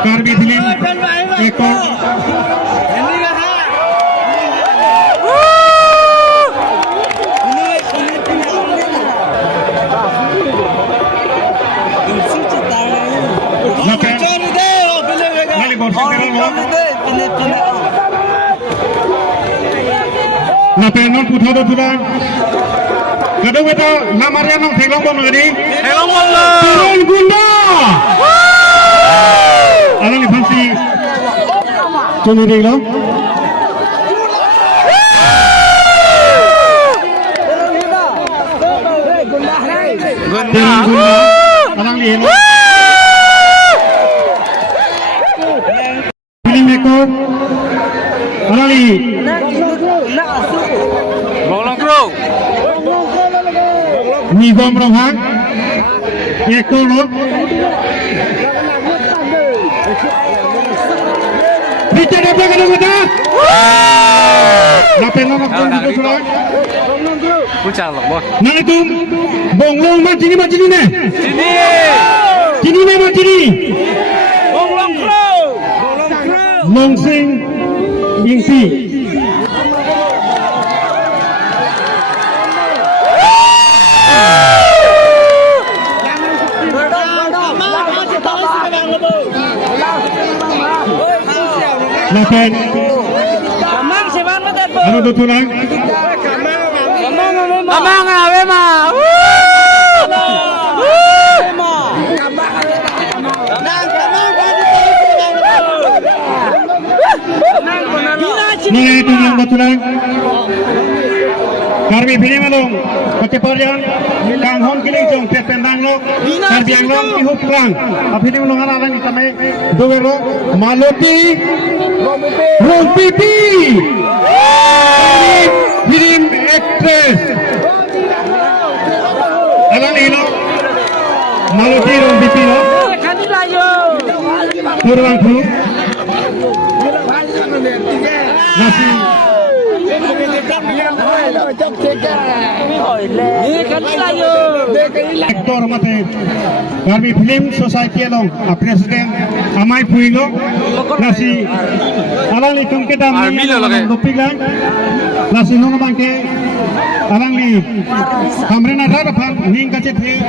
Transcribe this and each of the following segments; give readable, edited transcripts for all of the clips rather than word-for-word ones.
Karbi Film Eko Napenon putra putra. Kadang kita namarnya nong teglong bon ngadi. Teglong bon lo. Turun gunda. Alang ifansi. Cuni deglo. Gunda. Alang lihat. Film Eko. Alang li. Nizam Rohan Eko Lok Richard apa kena kata? Lapel nak itu sudah. Pucat loh bos. Nah itu bonglong macini ne? Cini ne macini? Bonglong crow. Long sing ingsi. Lapan. Kamang siapa betul? Ano betul lang? Kamang awe ma. Ni itu yang betul lang. Karbi film along, kecepatan, kang hon kiling jong, petendang lo, karbi ang long ihuk lang. Film lo ngara lang kami, dua lo, Maloti, Rompipi, film actress. Alang ilo, Maloti Rompipi lo. Kurang group. Nasi. Aktor mate kami film society along presiden amai puino nasi alang li tum kita topik lang nasi nong bangke alang li kamre na rada phan ning kache the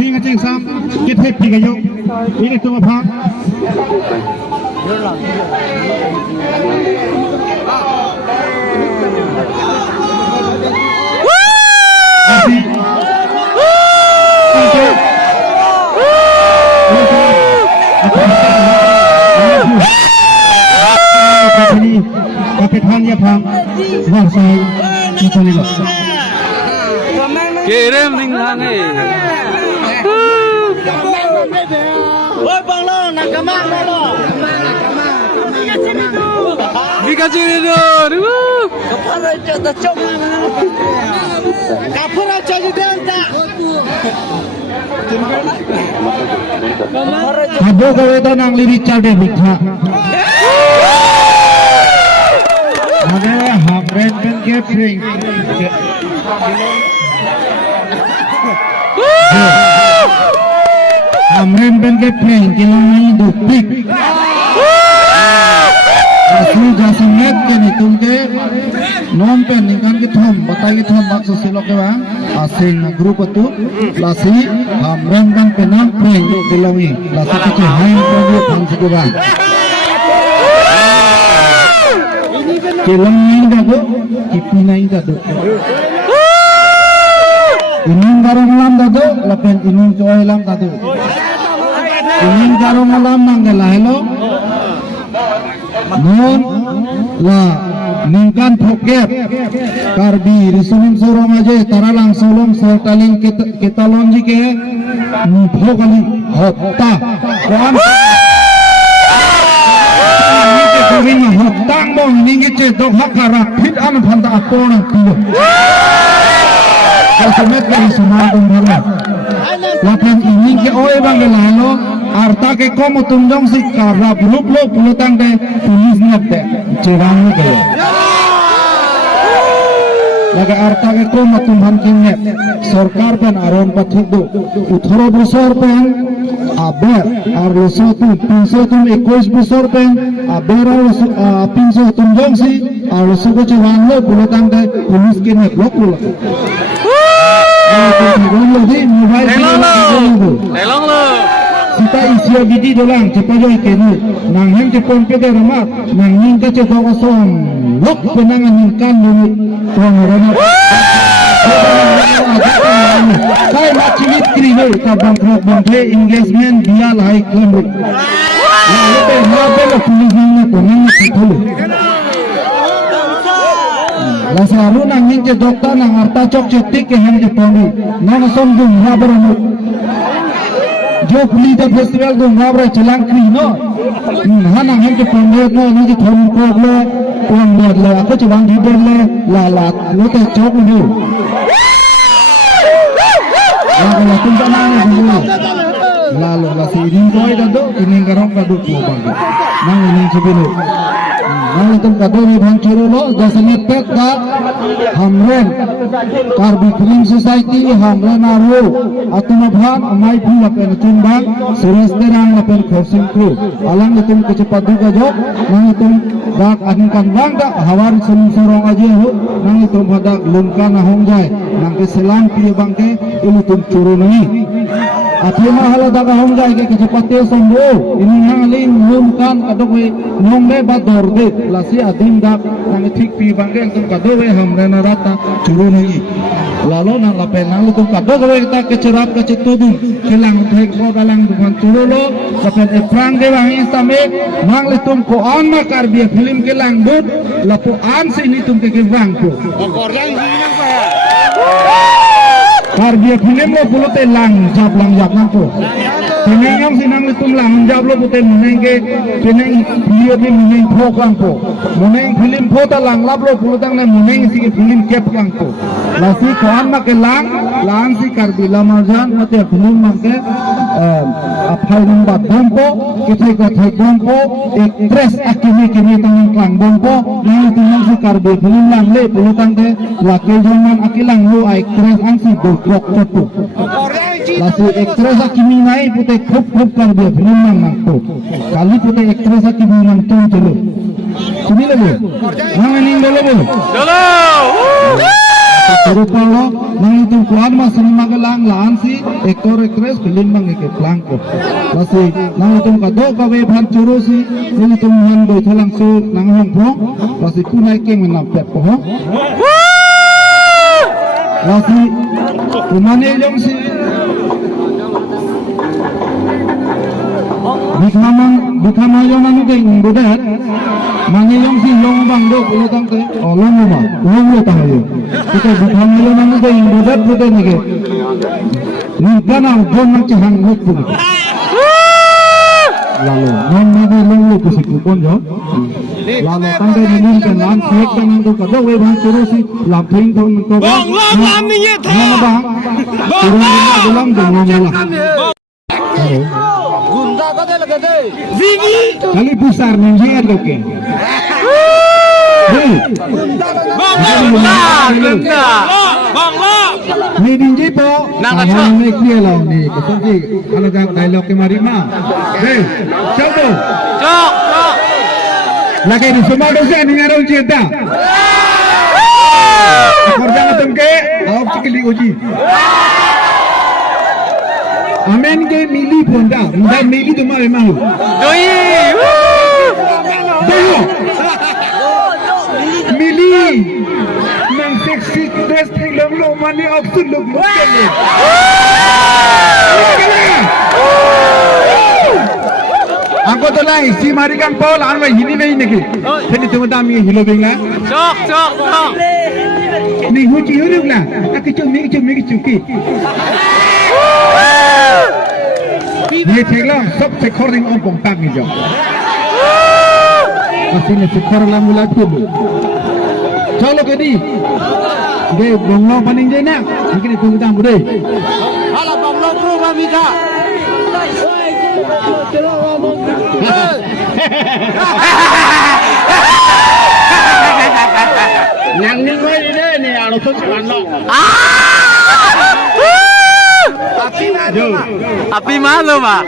ning kache sam kithe pigayo ini tum pha Kapitan ya Bang, Warsai, Isolilo. Kirim tinggal ni. Woi Bang Lo, nak kemang lo? Dikasih itu. Kapal aja dah cok. Kapal aja jadi anta. Abo kawetan ang Richard Bikha. Ada hamren ben kepring. Hamren ben kepring kilomay dupik. Asu jasemet ke nitung ke nom pen nikan ke thom batai ke thom mak sosilo ke bang asing grup itu lasi hamren kan penam pring do kilomay lasi kici hain pun pansi ke bang. Kilomay dado kipinay dado. Ining garong lam dado lapen ining coy lam dado. Ining garong lam manggala hello. Non la ningkan phoket karbi risulun sorong aja tara lang solong sortaling kita lonji ke phokali hotta kan ini kering hottang bong ningi ce dok hakara fit an phanda apona kulo kalsemet ke suman dumbala lapan ini ke oe bang lalo arta ke komo tunjong si karla bulu pulutang de pulis nete cerang ke laga arta ke komo tumhan kinnet sarkar pen aron pathuk do 18 bosor pen Aber আর রসো তুম 321 বছর pen aber আর 300 তুম জংসি আর রসো কো চওয়ানলো পুলতাং দে পুলিশ কে নে ব্লক পুলা mobile Elong lo. Sita isio gidi dolang cepajo kenu nang hem cepon pede ramat nang ning ka cepa kosong lok penangan ningkan dulu tuang rona kai macimit krino ka bangkrok bangke engagement dia lai kelu lalu pe ngabe lo pulis nang ko nang ketulu lasaru nang ning je dokta nang arta chok cetik ke hem ceponi nang som dung ngabe जो पुलिस का फेस्टिवल को गावरे चलांग क्रीनो हाना हम के पंडित नो नि थोन को ले पंडित ले ako चलांग दी ले ला ला लो ते चौक नु ला तुम जाना ni ला लो ला si ring koi da do ini garong ka do ko bang nang ini sebelu nang तुम का दो भान चुरो लो दसने तक का हमरे कार्बी फिल्म सोसाइटी हमरे नारो अतुम भान अमाई भी अपन चुनबाग सुरेश देरांग अपन खोसिंग को अलंग तुम कुछ पदु का जो नंग तुम बाग अनकन बांग दा हवार सुरंग अजे हो नंग तुम हदा लुमका ना हों जाए नंग के सलाम पिए बांग के इनु तुम चुरो नहीं अथेमा हला दागा हों जाए के कुछ पत्ते संभो इनु हालिन लुमकान कदोगे नोंगे बा दौड़े लासी आदिम दा नंग ठीक पिए बांग के तुम कदोगे हमरे ना राता चुरो नहीं lalu nang lapen nang lu kado gawe kita kecerap kecetudun kelang thek ko dalang dukan tulo lapen efrang de wang istame nang litum ko an makar dia film kelang dut lapu an sini tum ke wang ko kar dia film lo pulote lang jab nang ko tenengam sinang litum lang jab lo pute munenge teneng video ni muneng phok lang ko muneng film phota lang lap lo pulotang na muneng si film kep lang ko lasi koan make lang si karbi lamarjan mate film make aphai nang bat bompo kithai ko thai bompo actress akimi tang klang bompo nang tinang si karbi film lang le pulutang de lakil joman akilang lu actress ang si dokok chotu lasi actress akimi nai pute khup karbi film nang to kali pute actress akimi nang tum chelo sini lagi nang ning dolo bolo Terupalo nang itu kuat mas cinema ke lang si ekor ekres film bang ke lang ko masih nang itu kado kawe bhan churu si nang itu han doi thalang su nang hong pho masih punai ke menam pet po masih kumane jong si Bikhamang yung ano kay Budet, mangiyong si long bang do pulutang kay long mo tayo. Ito bikhamang yung ano kay Budet Budet nige. Nita na don ng chihang hot po. Lalo, non nige long lo pusi kupon jo. Lalo tangkay nilin ka nan sek ka nang do kado we bang churo si laping thong to ba. Bang niye the. Bang. Bang bang. Kali besar ninja ada ke? Ni ninja po. Nak clear lah ni. Kesanti kalau dialog ke marima. Hey, coba. Cok. Lagi di semua dosa ni ngarang cerita. Korban atom ke? Awak cikili uji. Amen ke mili ponda, muda mili tu mah memang. Doi. Mili, nang seksi dress tinggal lo mani opsun lo bukan ni. Aku tu lah si marikan Paul, anu ini ni ni. Jadi tu muda mi hilo bingla. Cok. Ni huci huruf lah. Aku cumi cuki. Ni theklang sab recording on pongtang ni jo. Asine sekhor la mula tubu. Chalo ke di. De bonglo paning je na. Ikini tu kita bude. Hala bonglo pro ba mika. Nang ni ngoi ni ni alo tu kan lo. Api malu, Mak.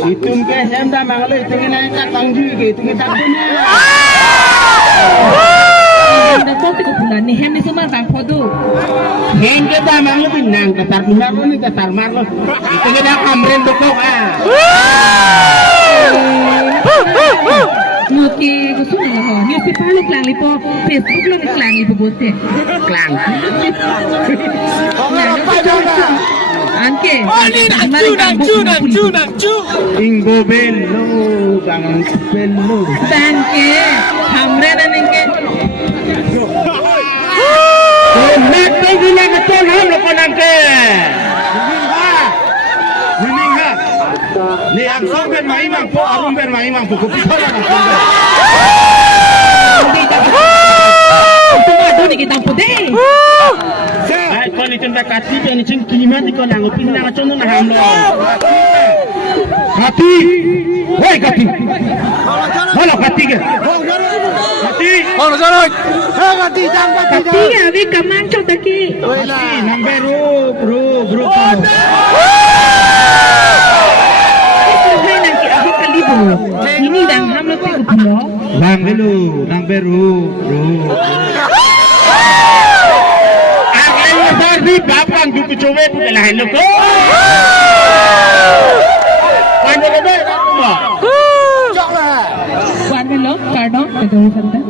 Itung ke hem dah mangalo itung na kat tangju ke itung tak punya. Dato ko bulan ni hem ni semua bang podo. Hem ke dah mangalo pinang ke tar punar lo ni ke tar mar lo. Itung dah kamren dokok ah. Muke ko suno na ho. Ni si palo klang lipo Facebook lo ni klang lipo boste. Klang. Anke. Ingo bello gangan bello. Tanke hamre na ninge. Mat pe gila betul ham lo konang ke. Winning ha. Ni ang sok ben mai mang po arum ben mai mang po ko pithara. Itu ni kita pode. Ai kon itun ba kati pe ni chin kiman ni kon ang opin na chon na ham lo. Kati. Hoi kati. Halo kati ke. Kati. Bang Jaroy. Tiga we kaman chot taki. Kati nambe ru. Hai nanti aku kalibo. Ini dah ham lo pe ko bulo. Nang beru. Ang lasar di babang du kucowe pu de lain lo ko. Kan de be. Wan lo kardo te do santa.